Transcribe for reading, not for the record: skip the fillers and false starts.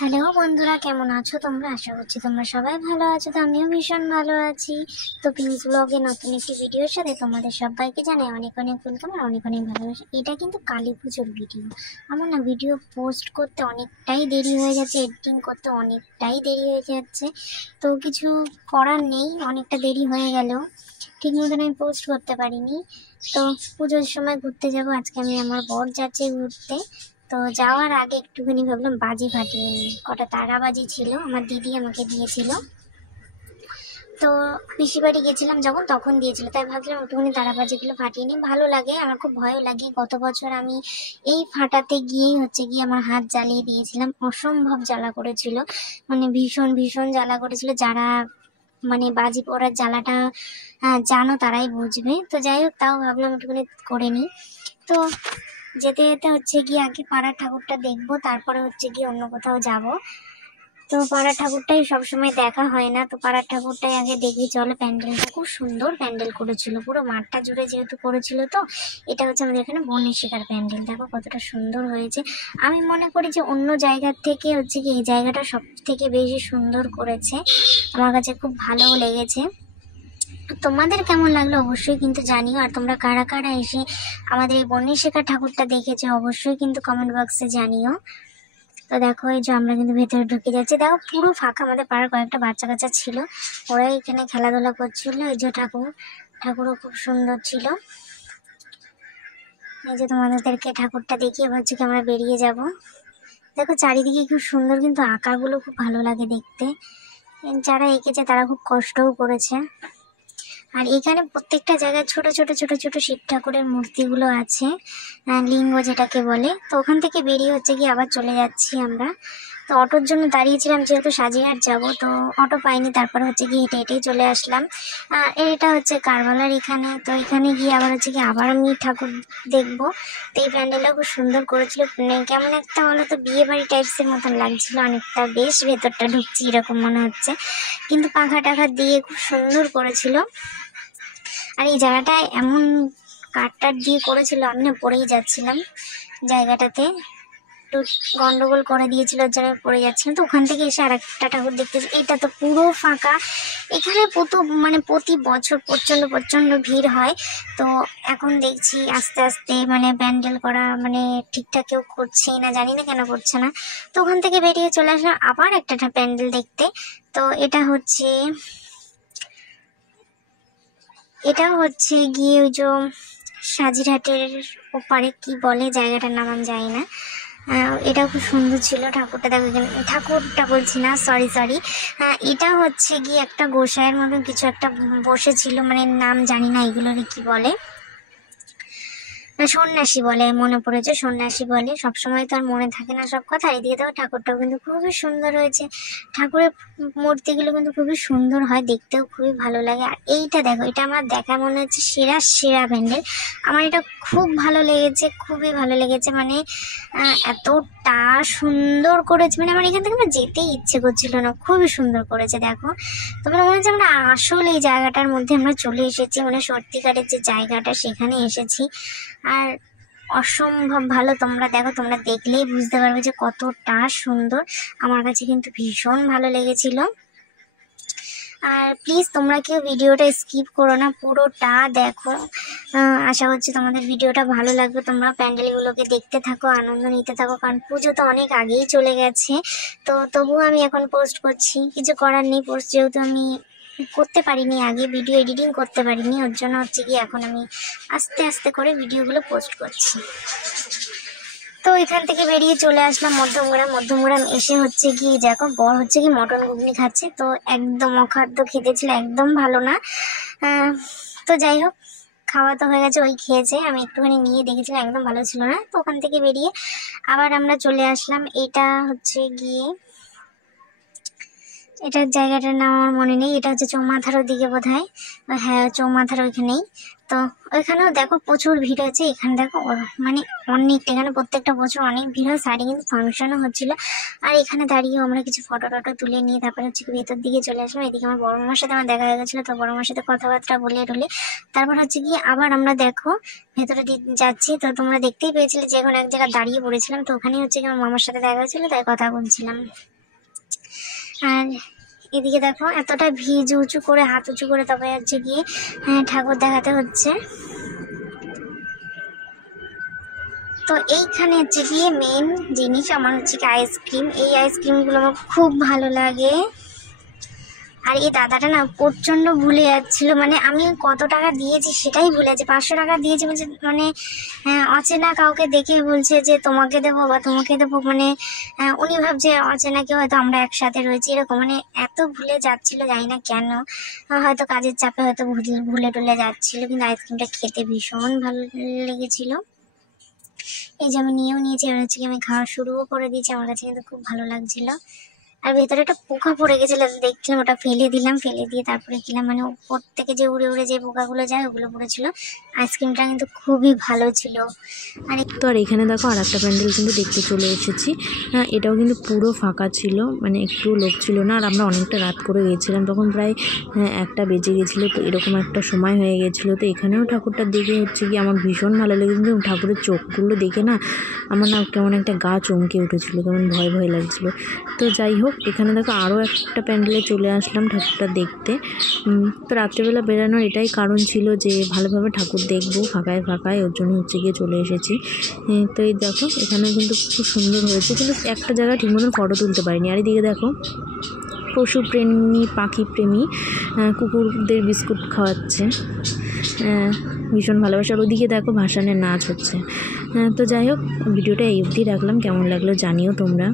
Hello বন্ধুরা, কেমন আছো তোমরা? আশা করছি তোমরা সবাই ভালো আছো। তো আমিও ভীষণ ভালো আছি। তো প্লিজ ব্লগে নতুন একটি ভিডিওর সাথে তোমাদের সবাইকে জানাই অনেক অনেক ওয়েলকাম আর অনেক অনেক ভালোবাসা। এটা কিন্তু কালী পুজোর ভিডিও। আমার না ভিডিও পোস্ট করতে অনেকটাই দেরি হয়ে যাচ্ছে, এডিটিং করতে অনেকটাই দেরি হয়ে যাচ্ছে। তো কিছু করার নেই, অনেকটা দেরি হয়ে গেল, ঠিক মতন আমি পোস্ট করতে পারিনি। তো পুজোর সময় ঘুরতে যাব আজকে, আমি আমার বর যাচ্ছে ঘুরতে। তো যাওয়ার আগে একটুখানি ভাবলাম বাজি ফাটিয়ে নিই। কটা তারাবাজি ছিল, আমার দিদি আমাকে দিয়েছিল। তো পিসি বাড়ি গেছিলাম যখন, তখন দিয়েছিল, তাই ভাবলাম একটুখানি তারাবাজিগুলো ফাটিয়ে নিই। ভালো লাগে, আমার খুব ভয়ও লাগে। গত বছর আমি এই ফাটাতে গিয়েই গিয়ে আমার হাত জ্বালিয়ে দিয়েছিলাম। অসম্ভব জ্বালা করেছিল, মানে ভীষণ ভীষণ জ্বালা করেছিল। যারা মানে বাজি পোড়ার জ্বালাটা জানো তারাই বুঝবে। তো যাই হোক, তাও ভাবলাম একটুখানি করে নিই। তো যেতে যেতে গিয়ে আগে পাড়ার ঠাকুরটা দেখবো, তারপরে গিয়ে অন্য কোথাও যাব। তো পাড়ার ঠাকুরটাই সবসময় দেখা হয় না, তো পাড়ার ঠাকুরটাই আগে দেখি চলো। প্যান্ডেলটা খুব সুন্দর প্যান্ডেল করেছিল, পুরো মাঠটা জুড়ে যেহেতু করেছিল। তো এটা আমাদের এখানে বনের শিকার প্যান্ডেল, দেখো কতটা সুন্দর হয়েছে। আমি মনে করি যে অন্য জায়গার থেকে কি এই জায়গাটা সব থেকে বেশি সুন্দর করেছে, আমার কাছে খুব ভালোও লেগেছে। তোমাদের কেমন লাগলো অবশ্যই কিন্তু জানিও। আর তোমরা কারা কারা এসে আমাদের এই বনের শেখা ঠাকুরটা দেখেছো অবশ্যই কিন্তু কমেন্ট বক্সে জানিও। তো দেখো, এই যে আমরা কিন্তু ভেতরে ঢুকে যাচ্ছি। দেখো পুরো ফাঁকা, আমাদের পাড়ার কয়েকটা বাচ্চা কাচ্চা ছিল, ওরাই এখানে খেলাধুলা করছিল। এই যে ঠাকুরও খুব সুন্দর ছিল। এই যে তোমাদেরকে ঠাকুরটা দেখিয়ে কি আমরা বেরিয়ে যাব। দেখো চারিদিকে খুব সুন্দর, কিন্তু আঁকাগুলো খুব ভালো লাগে দেখতে। যারা এঁকেছে তারা খুব কষ্টও করেছে। আর এখানে প্রত্যেকটা জায়গায় ছোট ছোট ছোট ছোট শিব ঠাকুরের মূর্তিগুলো আছে, লিঙ্গ যেটাকে বলে। তো ওখান থেকে বেরিয়ে গিয়ে আবার চলে যাচ্ছি আমরা। তো অটোর জন্য দাঁড়িয়েছিলাম, যেহেতু সাজিয়ার যাব, তো অটো পাইনি। তারপর গিয়ে হেঁটে হেঁটেই চলে আসলাম। এটা কারবালার এখানে। তো এখানে গিয়ে আবার গিয়ে আবার আমি ঠাকুর দেখবো। তো এই প্যান্ডেলটা খুব সুন্দর করেছিল, কেমন একটা হলো তো বিয়ে বাড়ি টাইপসের মতন লাগছিল অনেকটা, বেশ ভেতরটা ঢুকছি এরকম মনে হচ্ছে, কিন্তু পাখা টাখা দিয়ে খুব সুন্দর করেছিল। আর এই জায়গাটায় এমন কাঠ দিয়ে করেছিল, আমি না পড়েই যাচ্ছিলাম জায়গাটাতে, একটু গন্ডগোল করে দিয়েছিল, ওর জন্য পড়ে যাচ্ছিলাম। তো ওখান থেকে এসে আর একটা ঠাকুর দেখতে, এটা তো পুরো ফাঁকা। এখানে প্রতি বছর প্রচন্ড প্রচন্ড ভিড় হয়। তো এখন দেখছি আস্তে আস্তে প্যান্ডেল করা ঠিকঠাক কেউ করছেই না, জানি না কেন করছে না। তো ওখান থেকে বেরিয়ে চলে আসলাম আবার একটা প্যান্ডেল দেখতে। তো এটা গিয়ে ওই যে সাজিরহাটের ওপারে কি বলে জায়গাটার নাম আমি জানি না। এটাও খুব সুন্দর ছিল। ঠাকুরটা দেখো, ঠাকুরটা বলছি না, সরি। এটা গিয়ে একটা গোসাইয়ের মতন কিছু একটা বসেছিল, নাম জানি না এগুলোর কি বলে, সন্ন্যাসী বলে, মনে পড়েছে সন্ন্যাসী বলে। সবসময় তো আর মনে থাকে না সব কথা। এদিকে দেখো ঠাকুরটাও কিন্তু খুবই সুন্দর হয়েছে। ঠাকুরের মূর্তিগুলো কিন্তু খুবই সুন্দর হয়, দেখতেও খুবই ভালো লাগে। আর এইটা দেখো, এটা আমার দেখা মনে হচ্ছে সেরা প্যান্ডেল। আমার এটা খুব ভালো লেগেছে, খুবই ভালো লেগেছে। এতটা সুন্দর করেছে, আমার এখান থেকে আমার যেতেই ইচ্ছে করছিল না, খুবই সুন্দর করেছে। দেখো তোমরা মনে হচ্ছে আমরা আসলে এই জায়গাটার মধ্যে আমরা চলে এসেছি, সত্যিকারের যে জায়গাটা সেখানে এসেছি। আর অসম্ভব ভালো, তোমরা দেখো, তোমরা দেখলেই বুঝতে পারবে যে কতটা সুন্দর। আমার কাছে কিন্তু ভীষণ ভালো লেগেছিল। আর প্লিজ তোমরা কেউ ভিডিওটা স্কিপ করো না, পুরোটা দেখো। আশা করছি তোমাদের ভিডিওটা ভালো লাগবে। তোমরা প্যান্ডেলগুলোকে দেখতে থাকো, আনন্দ নিতে থাকো, কারণ পুজো তো অনেক আগেই চলে গেছে। তো তবুও আমি এখন পোস্ট করছি, কিছু করার নেই। পোস্ট যেহেতু আমি করতে পারিনি, আগে ভিডিও এডিটিং করতে পারিনি, ওর জন্য গিয়ে এখন আমি আস্তে আস্তে করে ভিডিওগুলো পোস্ট করছি। তো এখান থেকে বেরিয়ে চলে আসলাম মধ্যমগ্রাম এসে গিয়ে দেখো বর গিয়ে মটন ঘুগনি খাচ্ছে। তো একদম অখাদ্য খেতে ছিল, একদম ভালো না। তো যাই হোক, খাওয়া তো হয়ে গেছে, ওই খেয়েছে, আমি একটুখানি নিয়ে দেখেছিলাম, একদম ভালো ছিল না। তো ওখান থেকে বেরিয়ে আবার আমরা চলে আসলাম। এটা গিয়ে এটার জায়গাটার নাম আমার মনে নেই, এটা চৌমাথার দিকে বোধহয়, হ্যাঁ চৌমাথার ওইখানেই। তো ওইখানেও দেখো প্রচুর ভিড় হয়েছে, এখানে দেখো মানে অনেক, এখানে প্রত্যেকটা বছর অনেক ভিড় হয়, সাইডে কিন্তু ফাংশনও হচ্ছিল। আর এখানে দাঁড়িয়েও আমরা কিছু ফটো টটো তুলে নিয়ে তারপরে হচ্ছে কি ভেতর দিকে চলে আসলাম। এদিকে আমার বড় মামার সাথে আমার দেখা হয়ে গেছিলো, তো বড় মামার সাথে কথাবার্তা বলে টলে তারপর হচ্ছে কি আবার আমরা দেখো ভেতরে যাচ্ছি। তো তোমরা দেখতেই পেয়েছিলে যে এখন এক জায়গায় দাঁড়িয়ে পড়েছিলাম, তো ওখানেই হচ্ছে কি আমার মামার সাথে দেখা হয়েছিল, তাই কথা বলছিলাম। আর এদিকে দেখো এতটা ভিড়, উঁচু করে হাত উঁচু করে তবে হচ্ছে গিয়ে ঠাকুর দেখাতে হচ্ছে। তো এইখানে হচ্ছে গিয়ে মেন জিনিস আমার হচ্ছে কি আইসক্রিম। এই আইসক্রিমগুলো আমার খুব ভালো লাগে। আর এই দাদাটা না প্রচণ্ড ভুলে যাচ্ছিল, মানে আমি কত টাকা দিয়েছি সেটাই ভুলে যাচ্ছি। 500 টাকা দিয়েছি বলছে, মানে অচেনা কাউকে দেখে বলছে যে তোমাকে দেবো বা তোমাকে দেবো, মানে উনি ভাবছে অচেনা কেউ, হয়তো আমরা একসাথে রয়েছি এরকম, মানে এত ভুলে যাচ্ছিল, জানি না কেন, হয়তো কাজের চাপে হয়তো ভুলে টুলে যাচ্ছিল। কিন্তু আইসক্রিমটা খেতে ভীষণ ভালো লেগেছিল। এই যে আমি নিয়েও নিয়েছি, এবার হচ্ছে কি আমি খাওয়া শুরুও করে দিয়েছি, আমার কাছে কিন্তু খুব ভালো লাগছিল। আর ভেতরে একটা পোকা পড়ে গেছিলো, দেখছিলাম, ওটা ফেলে দিলাম, ফেলে দিয়ে তারপরে খেলাম, মানে উপর থেকে যে উড়ে উড়ে যে পোকাগুলো যায় ওগুলো পড়েছিল। আইসক্রিমটা কিন্তু খুবই ভালো ছিল। তো আর এখানে দেখো আর একটা প্যান্ডেল কিন্তু দেখতে চলে এসেছি। হ্যাঁ, এটাও কিন্তু পুরো ফাঁকা ছিল, মানে একটু লোক ছিল না। আর আমরা অনেকটা রাত করে গিয়েছিলাম, তখন প্রায় 1টা বেজে গেছিলো, তো এরকম একটা সময় হয়ে গেছিলো। তো এখানেও ঠাকুরটা দেখে হচ্ছে কি আমার ভীষণ ভালো লেগেছিল। ঠাকুরের চোখগুলো দেখে না আমার না কেমন একটা গা চমকে উঠেছিল, কেমন ভয় ভয় লাগছিলো। তো যাই হোক, এখানে দেখো আরও একটা প্যান্ডেলে চলে আসলাম ঠাকুরটা দেখতে। তো রাত্রেবেলা বেরানোর এটাই কারণ ছিল যে ভালোভাবে ঠাকুর দেখবো ফাঁকায় ফাঁকায়, ওর জন্য হচ্ছে গিয়ে চলে এসেছি। তো এই দেখো এখানে কিন্তু খুব সুন্দর হয়েছে, কিন্তু একটা জায়গায় ঠিক মতন ফটো তুলতে পারিনি। আর এদিকে দেখো পশুপ্রেমী পাখি প্রেমী কুকুরদের বিস্কুট খাওয়াচ্ছে, ভীষণ ভালোবাসা। আর ওদিকে দেখো ভাসানের নাচ হচ্ছে। তো যাই হোক, ভিডিওটা এই অবধি রাখলাম, কেমন লাগলো জানিও তোমরা।